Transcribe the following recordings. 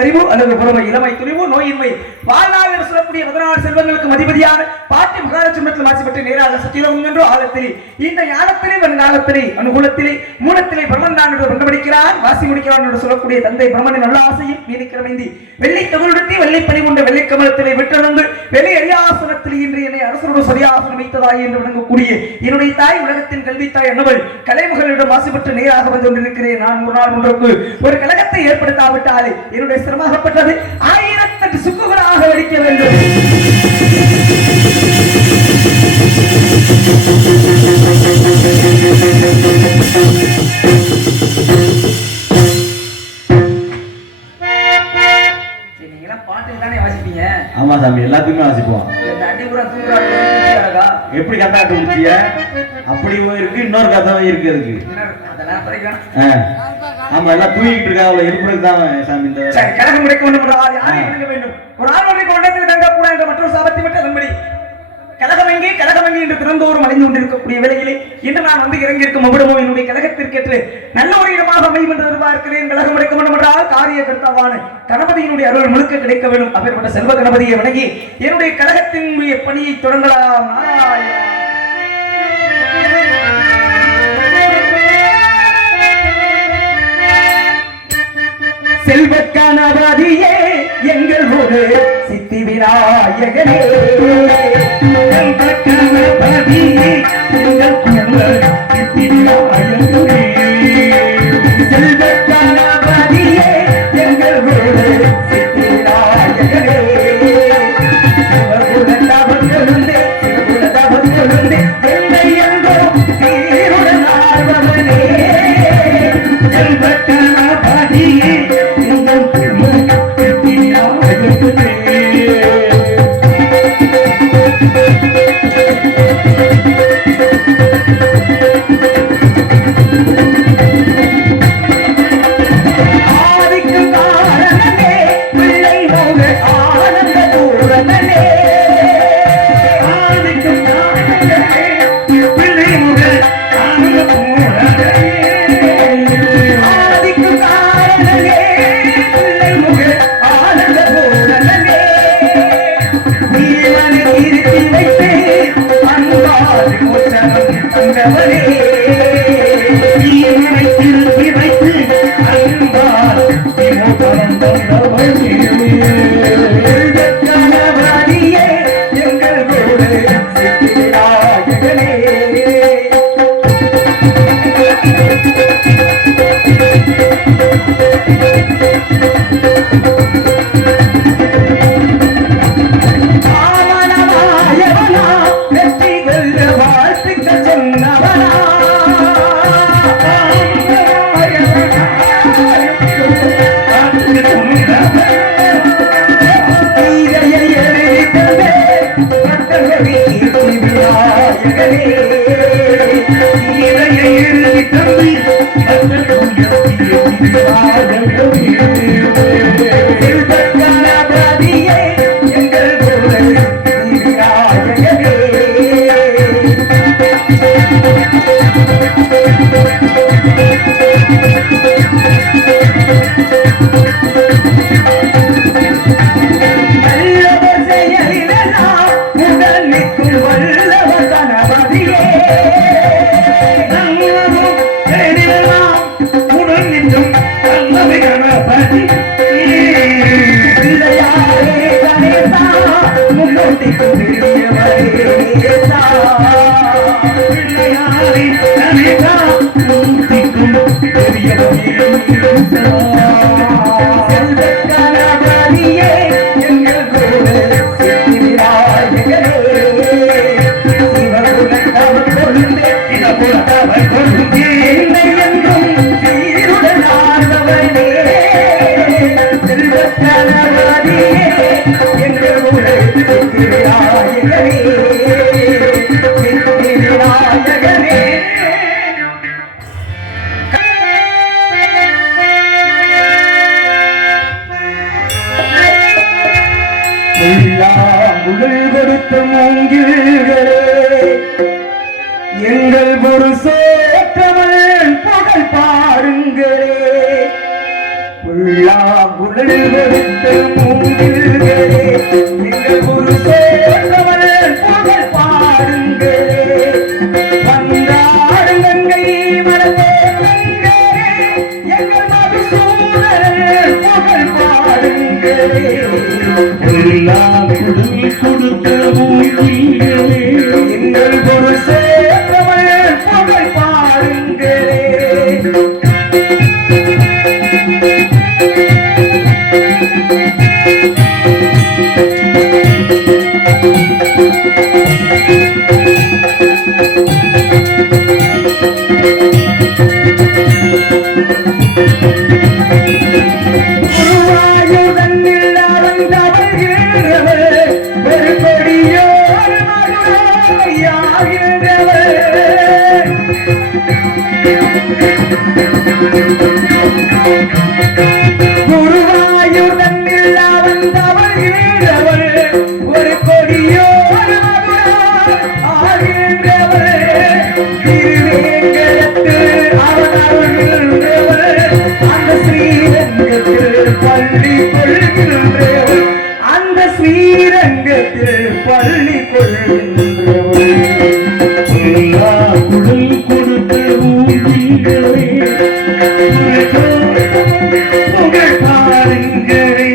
அறிவு அல்லது பொறுமை இளமை துணிவு நோயின்மை வாழ்நாள் என்று சொல்லக்கூடிய 16 செல்வங்களுக்கு அதிபதியான பாட்டி மகாலட்சுமத்தில் ஆட்சிப்பட்டு நேராக சத்தியலோகம் என்று ஆழத்திலே இந்த ஞானத்திலே வருங்காலத்திலே அனுகூலத்திலே மூலத்திலே பிரம்மன் என்று கண்டுபிடிக்கிறார் வாசி முடிக்கிறான் என்று சொல்லக்கூடிய தந்தை பிரம்மனின் நல்ல ஆசையும் மீனிக்கிழமைந்தி வெள்ளை தகுடுத்தி வெள்ளை பணி கொண்ட வெள்ளை கமலத்திலே விட்டனந்து வெள்ளை அரியாசனத்தில் இன்று என்னை அரசரோடு சரியாசனம் வைத்ததாய் என்று விளங்கக்கூடிய என்னுடைய தாய் உலகத்தின் கல்வி தாய் என்னவள் கலைமகளிடம் ஆசைப்பட்டு நேராக வந்து கொண்டிருக்கிறேன். நான் ஒரு நாள் ஒன்றுக்கு ஒரு கழகத்தை ஏற்படுத்தாவிட்டாலே என்னுடைய சிரமப்பட்டது 1008 சுக்குகளாக வெடிக்க வேண்டும். பாட்டு தானே வாசிப்பீங்க? ஆமா சாமி, எல்லாத்துக்குமே வாசிப்போம். எப்படி கத்தா குடிச்சிய அப்படி இருக்கு, இன்னொரு கதாவும் இருக்கு அதுக்கு. ஆமா, எல்லாம் தூங்கிட்டு இருக்காங்க, இருப்பதுக்கு தான் சாமி. இந்த கழகம் முடிக்க வேண்டும் ஒரு ஆள் கொண்டத்தில் தங்க கூட என்ற மற்றொரு சாபத்தை மட்டும் அதன்படி கழகமங்கி என்று திறந்தோறும் அடைந்து கொண்டிருக்கக்கூடிய வேளையிலே இன்று நான் வந்து இறங்கியிருக்கும் அவ்விடமோ என்னுடைய கழகத்திற்கேற்று நல்ல ஒரு இடமாக அமையும் என்று எதிர்பார்க்கிறேன். கழகம் முடிக்க வேண்டும் என்றால் காரிய கர்த்தாவான கணபதியினுடைய அருள் முழுக்க கிடைக்க வேண்டும். அப்பேற்பட்ட செல்வ கணபதியை வணங்கி என்னுடைய கழகத்தினுடைய பணியை தொடங்கலாம். செல்வ கணபதியே எங்கள் ஊரு சித்தி விநாயகனே கணபதியே எங்கள் குடும்ப சித்தி விநாயகனே செல்வ கணபதியே எங்கள் ஊரு சித்தி விநாயகனே சிவகுலத்தவர்களுந்தே சிவகுலத்தவர்களுந்தே என்னை எங்கோ சீருடன் ஆர்வமனே செல்வ கணபதியே எங்கள் குடும்ப சித்தி விநாயகனே ஆதிக்கு காரணனே பிள்ளை மோக ஆனந்த பூரணனே ஆதிக்கும் நாயகனே பிள்ளை முதல் ஆனந்த பூரணனே ஆதிக்கு காரணனே பிள்ளை மோக ஆனந்த பூரணனே ஜீவனை இருத்தி வைத்து அன்பால் மோசனம் தந்தவனே ஜீவனை திருப்பி வைத்து அன்பால் விமோசனம் தந்தவனே கணபதியே எங்கள் ஊரு சித்தி விநாயகனே ஆவணமாயவனா வெற்றி கொள்ள வாழ்த்துக்கள் சொன்னவனா கீதையை எழுதித்தந்தே பட்டகவி கீர்த்தி விநாயகனே இதையை எழுதி தம்பி செல்வ கணபதியே எங்கள் ஊரு சித்தி விநாயகனே நல்லவர் செயலிலெல்லாம் முதல் நிற்கும் வல்லவர் கணபதியே நல்லதும் எல்லாம் உடன் நின்றும் நல்லவை கணபதி பிள்ளையாரே கணேசா முன்னோட்டிக்கு பெரியவரேசா பிள்ளையாரி கணேசா மூர்த்திக்கும் பெரியவரே செல்வ கணபதியே எங்கள் ஊரு சித்தி விநாயகனே சிவகுலத்தவர் கொழுந்தே இடபுறத்தவர் கொள்கே என்னை என்றும் சீருடன் ஆர்வவனே செல்வ கணபதியே எங்கள் ஊரு சித்தி விநாயகனே சித்தி விநாயகனே உள்ளாங்குழல் கொடுத்த மூங்கில்களே எங்கள் ஒரு சோற்றவன் புகழ் பாருங்களே உள்ளாங்குழல் கொடுத்த மூங்கில்களே எங்கள் ஒரு சோற்றவன் புகழ் பாருங்களே வந்தாடும் கங்கை மலர்ந்தே எங்கள் மதுசூதன் புகழ் பாருங்களே எல்லாம் குடுமி கொடுத்த மூங்கிலே எங்கள் ஒரு சேற்றவள் புகழ் பாருங்களே குருவாயுதன் இல்லாதவன் தவழ்கிறவள் ஒரு கொடியோர் மதுரையாகின்றவள் குருவாயுதன் இல்லாதவன் தவழ்கிறவள் ஒரு கொடியோர் மதுரையாகின்றவள் திருவேங்கடத்து அவன் அருள்கின்றவள் அந்த ஸ்ரீரங்கத்தில் பள்ளி கொள்கின்றவள் அந்த ஸ்ரீரங்கத்தில் பள்ளி கொள்கின்றவள் எல்லாம் குடல் கொடுத்த மூங்கிலே புகழ் பாருங்களே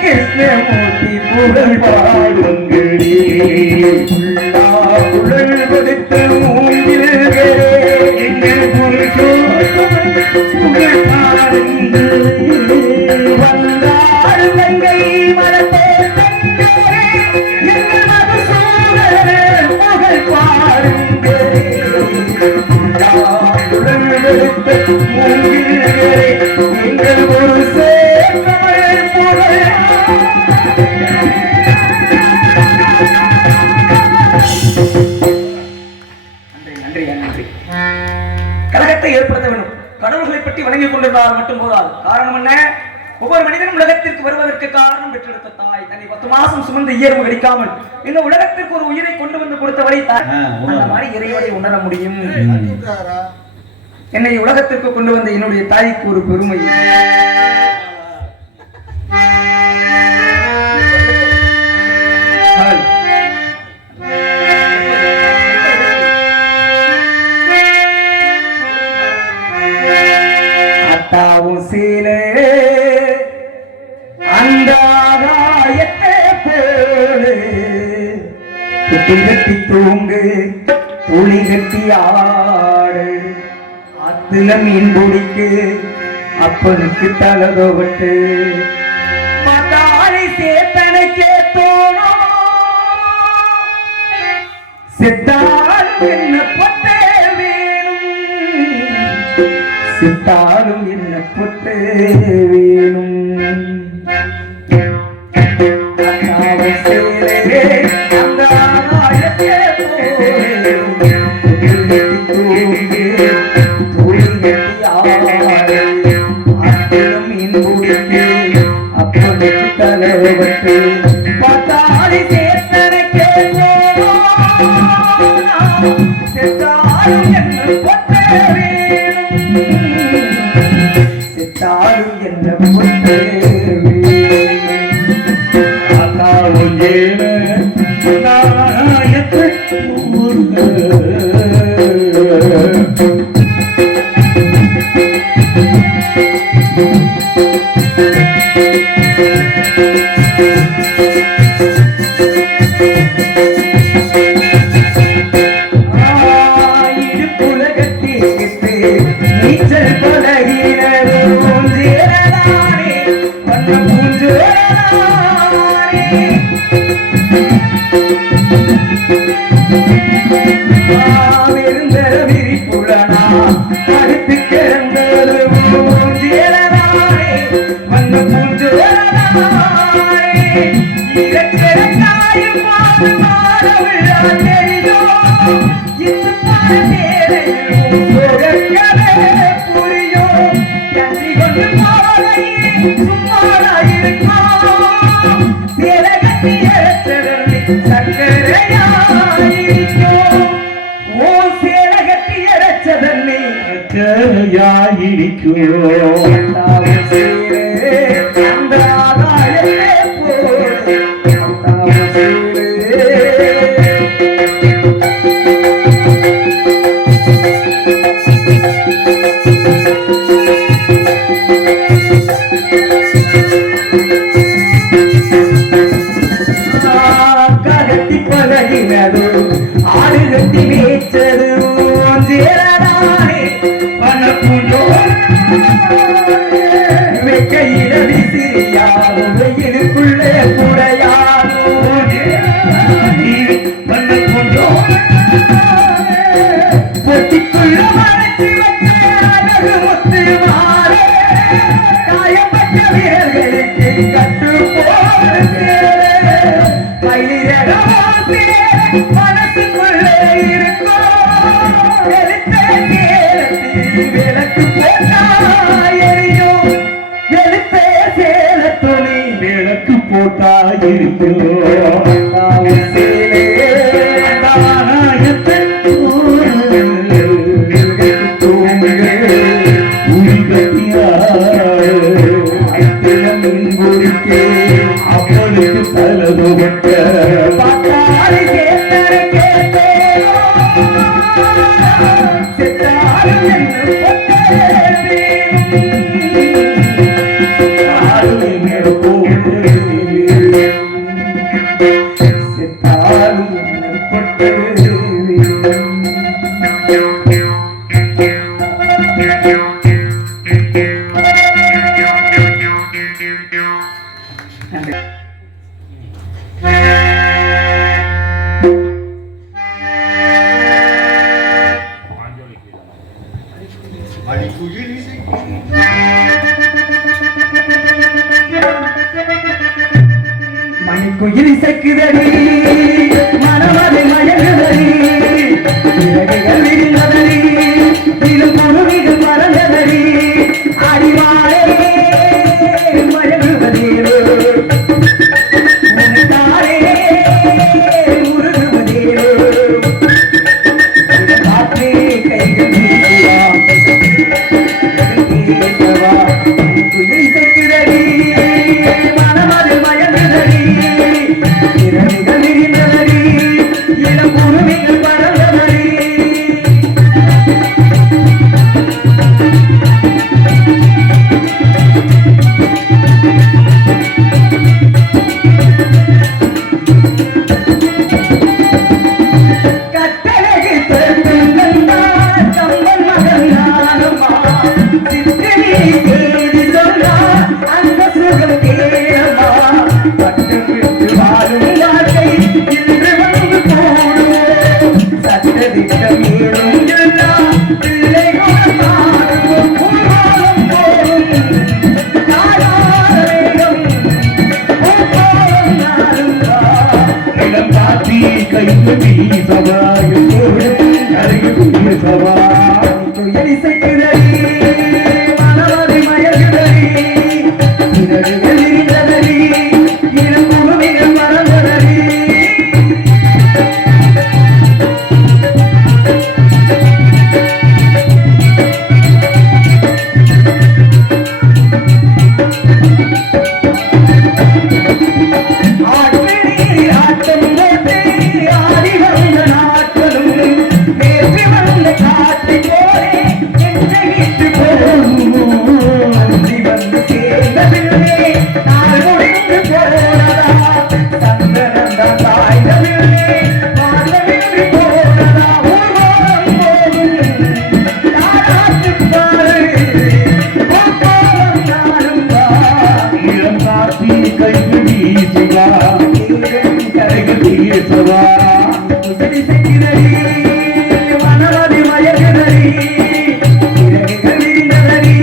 கிருஷ்ணமூர்த்தி புகழ் பாடுங்களே குழல் கொடுத்த மூங்கில்களே எங்கள் புகழ் பாடுங்களே வந்தாள் கங்கை மரத்தோட்டங்களே எங்கள் மதுசூதன புகழ் பாடுங்களே குழல் கொடுத்த மூங்கில்களே எங்கள் ஒரு சேவல் புகழ் கலகத்தை ஏற்படுத்த வேண்டும். கடவுள்களை பற்றி வணங்கிக் கொண்டிருந்தால் மட்டும் போதாது. காரணம் என்ன? ஒவ்வொரு மனிதனும் உலகத்திற்கு வருவதற்கு காரணம் பெற்றெடுத்த தாய் தன்னை 10 மாசம் சுமந்து இயல்பு கடிக்காமல் இந்த உலகத்திற்கு ஒரு உயிரை கொண்டு வந்து கொடுத்தவரை தாய். அந்த மாதிரி இறைவனை உணர முடியும். என்னை உலகத்திற்கு கொண்டு வந்த என்னுடைய தாய்க்கு ஒரு பெருமை. அத்தாவும் சீலே அந்த ஆகாயத்தை போடு குட்டி கட்டி தூங்கு துளி கட்டி ஆடு ஆத்துல மீன் பிடிக்கு அப்பனுக்கு தலதோவட்டு மத்தாரி சேத்தனைக்கே தோணும் செத்தாலும் என்ன பொட்டே வேணும் சித்தாலும் என்ன பொட்டே வேணும் அப்பனுக்கு தலைவட்டு பத்தாடி சேர்த்தனைக்கே செத்தாலும் என்ன பொட்டே வேணும் சித்தாலும் என்ன பொட்டே நீச்சல் பழகினரும் ஜீரதானே பண்ண பூஞ்சோரதானே விருந்தர விரிப்புலனா அடுத்து கிடந்ததும் ஜீரதானே பண்ண பூஞ்சோரதானே இறக்கிறதாயும் மாறவில்லா தெரியும் இந்த பாடேரையும் புரியும் கஞ்சி கொண்டு போதையில் சும்மாராயிருக்கும் சிறகத்தி ஏற்றதற்கு சக்கரையாயிருக்கும் ஓ சிறகத்தி இறைச்சதன்னி சக்கரையாயிருக்கும் அந்த ஆதாயத்தை போடு ஆடு கட்டி மேய்ச்சது வெக்கையிட விசிறியாரும் வெயிலுக்குள்ளே குடையாரும் பொட்டிக்குள்ள மறைச்சு வச்ச அழகு முத்து மாறே காயப்பட்ட வீரர்களுக்கு கட்டு போடு கையிலகமோ மனசுக்குள்ளே இருக்கும் விளக்கு போட்டாயறியும் எழுத்தே சேல துணி விளக்கு போட்டாயிருக்கும் அப்பனுக்கு தலதுவட்ட பாட்டாளி கேட்டரை கேட்டே செத்தாலும் என்ன பொட்டே வேணும் நன்றி. மணிக்குயில் இசைக்குதடி மனமதை மயங்குதடி இறகுகள் விரிந்ததடி திருக்குருவிகள் பறந்ததடி அடிவாரே மயங்குவதேரோ உனக்காரே உருகுவதேரோ காற்றே கைகள் வீசுவா பேசவா மணிக்குயில் இசைக்குதடி மனமதை மயங்குதடி இறகுகள் விரிந்ததடி இளம் குருவிகள் பறந்ததடி கட்டழகு பெருந்தந்தான் கம்பன் மகன் நானம்மா சித்திரி தேடி சொன்னா அந்த சுகம் கேளம்மா பட்டம் விட்டு வாழும் வாழ்க்கை இன்று வந்து போடுவோம் சட்டதிட்டம் ஏதும் எல்லாம் பிள்ளைகள் பாடுவோம் பூவாலம் போகும் நாடாத வேகம் பூப்பாலம் நாளும் வா இளம் காத்தி கைது வீசவா கருகு வீசவா துயர் இசைக்குதடி மனமதை மயங்குதடி இறகுகள் விரிந்ததடி இளம் குருவிகள் பறந்ததடி ஆட்களி ஆட்டம் போட்டு ஆடி வந்த நாட்களும் நேற்று வந்த காற்று போலே என்னை விட்டு போகும் அன்றி வந்து சேர்ந்ததில்லை நாள் முடிந்து போனதா சந்தனந்தான் தாய்ந்ததில்லை வாழ்ந்தவின்றி போனதா ஊர்வலம் போகும் நாடாட்டுப்பாரு பூப்பாலம் நாளும் வா இளம் காத்தி கைது வீசுவா கருகு வீசவா துயர் இசைக்குதடி மனமதை மயங்குதடி இறகுகள் விரிந்ததடி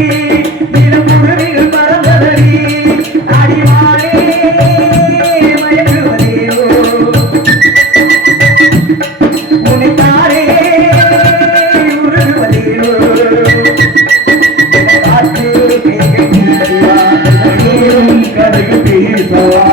இளம் குருவிகள் பறந்ததடி அடிவாரே மயங்குவதேரோ உனக்காரே உருகுவதேரோ காற்று கைகள் வீசுவா கருகு வீசவா